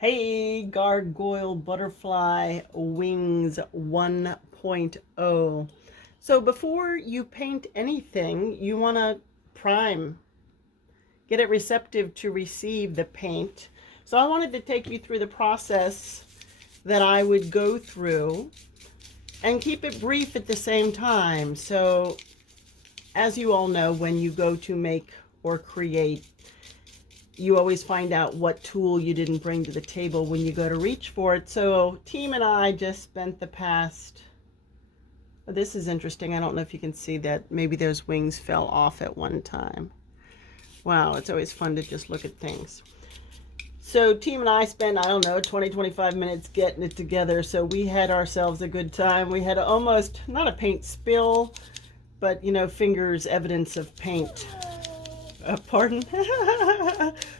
Hey, Gargoyle Butterfly Wings 1.0. So before you paint anything, you want to prime, get it receptive to receive the paint. So I wanted to take you through the process that I would go through and keep it brief at the same time. So as you all know, when you go to make or create, you always find out what tool you didn't bring to the table when you go to reach for it. So team and I just spent the past, this is interesting. I don't know if you can see that. Maybe those wings fell off at one time. Wow, it's always fun to just look at things. So team and I spent, I don't know, 20-25 minutes getting it together. So we had ourselves a good time. We had almost, not a paint spill, but you know, fingers evidence of paint. Pardon?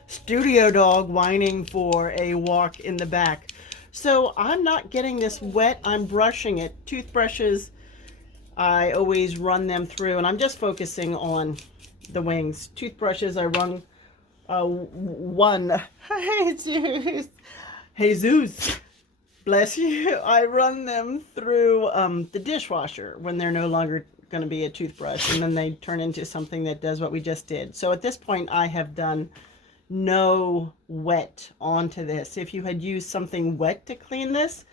Studio dog whining for a walk in the back. So I'm not getting this wet. I'm brushing it. Toothbrushes, I always run them through, and I'm just focusing on the wings. Toothbrushes, I run one. Jesus. Jesus. Bless you. I run them through the dishwasher when they're no longer going to be a toothbrush, and then they turn into something that does what we just did. So at this point I have done no wet onto this. If you had used something wet to clean this,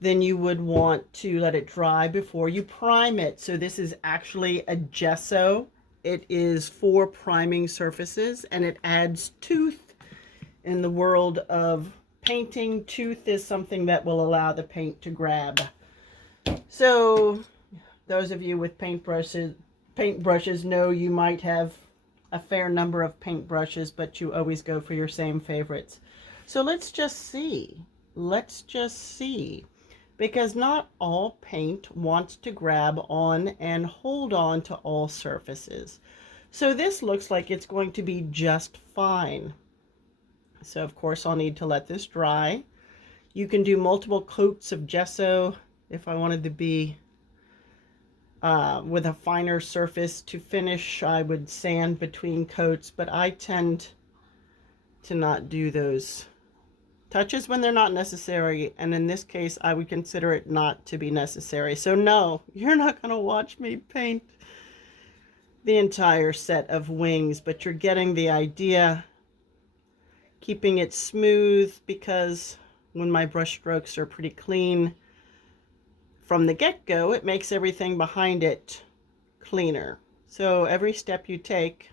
then you would want to let it dry before you prime it. So this is actually a gesso. It is for priming surfaces, and it adds tooth. In the world of painting, tooth is something that will allow the paint to grab. So those of you with paintbrushes know you might have a fair number of paintbrushes, but you always go for your same favorites. So let's just see. Let's just see. Because not all paint wants to grab on and hold on to all surfaces. So this looks like it's going to be just fine. So of course I'll need to let this dry. You can do multiple coats of gesso if I wanted to be with a finer surface to finish. I would sand between coats, but I tend to not do those touches when they're not necessary, and in this case I would consider it not to be necessary. So no, you're not going to watch me paint the entire set of wings, but you're getting the idea. Keeping it smooth, because when my brush strokes are pretty clean from the get-go, it makes everything behind it cleaner. So every step you take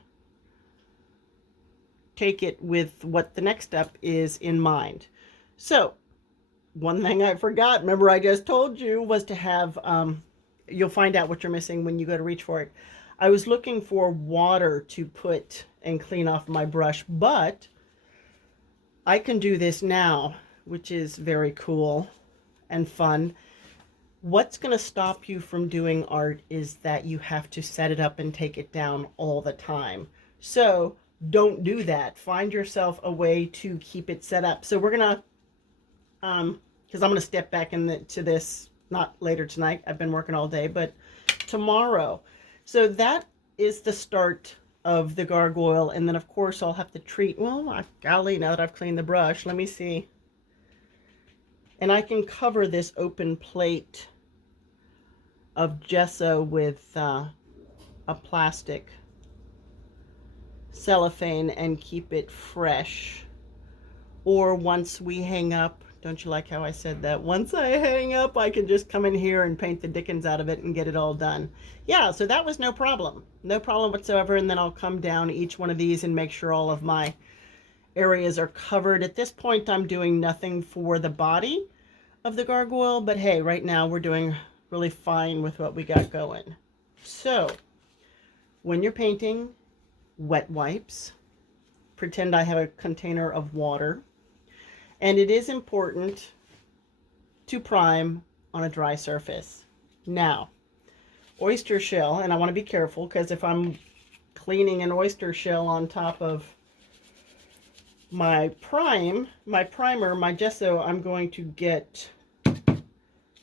it with what the next step is in mind. So one thing I forgot, remember I just told you, was to have, you'll find out what you're missing when you go to reach for it. I was looking for water to put and clean off my brush, but I can do this now, which is very cool and fun. What's going to stop you from doing art is that you have to set it up and take it down all the time. So don't do that. Find yourself a way to keep it set up. So we're going to, because I'm going to step back into this, not later tonight. I've been working all day, but tomorrow. So that is the start of the gargoyle. And then of course I'll have to treat, well, golly, now that I've cleaned the brush, let me see. And I can cover this open plate of gesso with a plastic cellophane and keep it fresh. Or once we hang up, don't you like how I said that? Once I hang up, I can just come in here and paint the dickens out of it and get it all done. Yeah, so that was no problem. No problem whatsoever. And then I'll come down each one of these and make sure all of my areas are covered. At this point, I'm doing nothing for the body of the gargoyle, but hey, right now we're doing really fine with what we got going. So when you're painting, wet wipes, pretend I have a container of water, and it is important to prime on a dry surface. Now, oyster shell, and I want to be careful because if I'm cleaning an oyster shell on top of my primer, my gesso, I'm going to get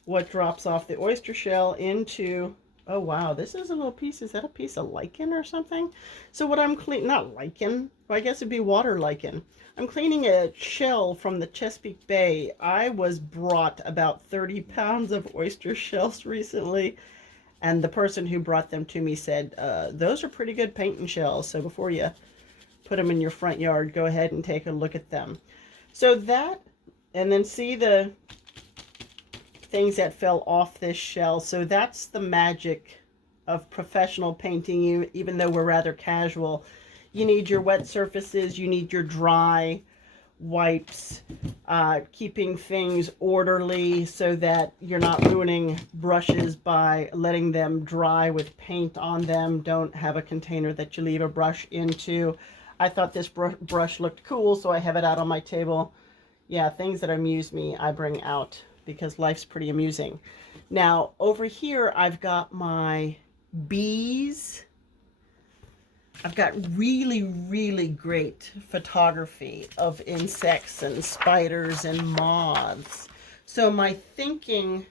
what drops off the oyster shell into Oh wow, this is a little piece. Is that a piece of lichen or something? So what I'm cleaning, not lichen, I guess it'd be water lichen. I'm cleaning a shell from the Chesapeake Bay. I was brought about 30 pounds of oyster shells recently, and the person who brought them to me said, those are pretty good painting shells. So before you put them in your front yard, go ahead and take a look at them. So that, and then see the things that fell off this shell. So that's the magic of professional painting, even though we're rather casual. You need your wet surfaces, you need your dry wipes, keeping things orderly so that you're not ruining brushes by letting them dry with paint on them. Don't have a container that you leave a brush into. I thought this brush looked cool, so I have it out on my table. Yeah, things that amuse me, I bring out because life's pretty amusing. Now, over here, I've got my bees. I've got really, really great photography of insects and spiders and moths. So my thinking,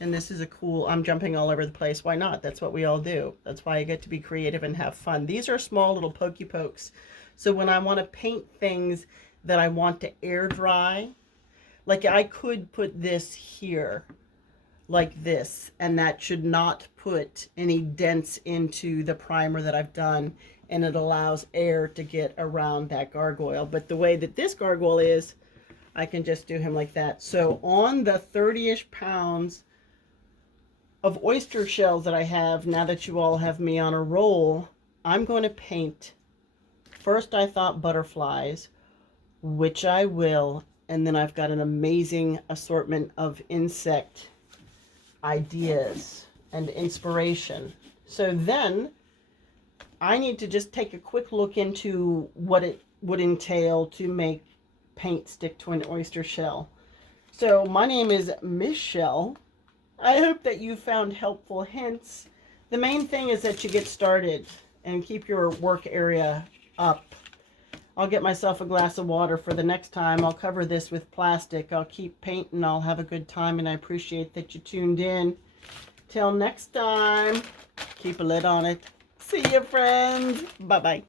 and this is a cool, I'm jumping all over the place. Why not? That's what we all do. That's why I get to be creative and have fun. These are small little pokey pokes. So when I want to paint things that I want to air dry, like I could put this here like this, and that should not put any dents into the primer that I've done, and it allows air to get around that gargoyle. But the way that this gargoyle is, I can just do him like that. So on the 30-ish pounds of oyster shells that I have, now that you all have me on a roll, I'm going to paint. First I thought butterflies, which I will, and then I've got an amazing assortment of insect ideas and inspiration. So then I need to just take a quick look into what it would entail to make paint stick to an oyster shell. So my name is Miss Shell. I hope that you found helpful hints. The main thing is that you get started and keep your work area up. I'll get myself a glass of water for the next time. I'll cover this with plastic. I'll keep painting. I'll have a good time, and I appreciate that you tuned in. Till next time, keep a lid on it. See you, friends. Bye-bye.